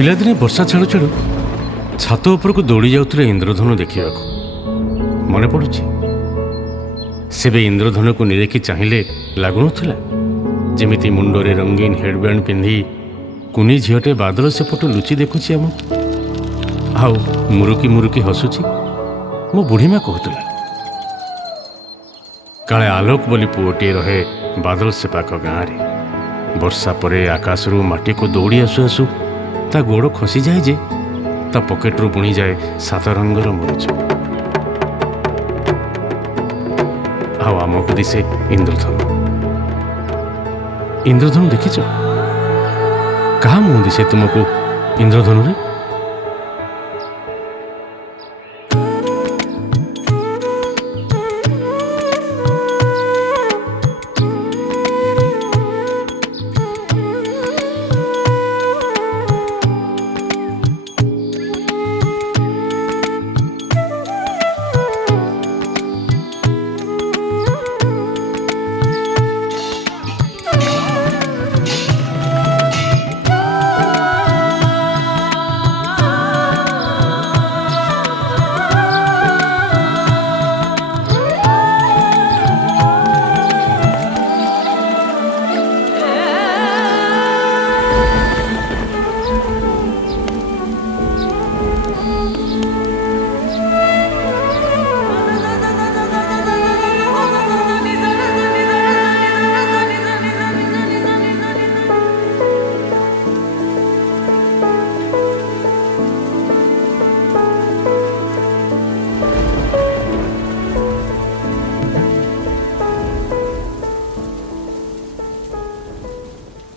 ପିଲାଦିନେ ବର୍ଷା ଛାଡ଼ୁ ଛାଡ଼ୁ ଛାତ ଉପରକୁ ଦୌଡ଼ି ଯାଉଥିଲେ ଇନ୍ଦ୍ରଧନୁ ଦେଖିବାକୁ ମନେ ପଡ଼ୁଛି। ସେବେ ଇନ୍ଦ୍ରଧନୁକୁ ନିରେଖି ଚାହିଁଲେ ଲାଗୁନଥିଲା ଯେମିତି ମୁଣ୍ଡରେ ରଙ୍ଗୀନ ହେଡ଼ବ୍ୟାଣ୍ଡ ପିନ୍ଧି କୁନି ଝିଅଟେ ବାଦଲ ସେପଟୁ ଲୁଚି ଦେଖୁଛି ଆମକୁ, ଆଉ ମୁରୁକି ମୁରୁକି ହସୁଛି। ମୋ ବୁଢ଼ୀମା କହୁଥିଲା, କାଳେ ଆଲୋକ ବୋଲି ପୁଅଟିଏ ରହେ ବାଦଲ ସେ ପାଖ ଗାଁରେ। ବର୍ଷା ପରେ ଆକାଶରୁ ମାଟିକୁ ଦୌଡ଼ି ଆସୁ ଆସୁ ତା ଗୋଡ଼ ଖସିଯାଏ ଯେ ତା ପକେଟରୁ ବୁଣିଯାଏ 7 ରଙ୍ଗର ମୁରୁଜ। ଆଉ ଆମକୁ ଦିଶେ ଇନ୍ଦ୍ରଧନୁ। ଇନ୍ଦ୍ରଧନୁ ଦେଖିଛ? କାହା ମୁହଁ ଦିଶେ ତୁମକୁ ଇନ୍ଦ୍ରଧନୁରେ?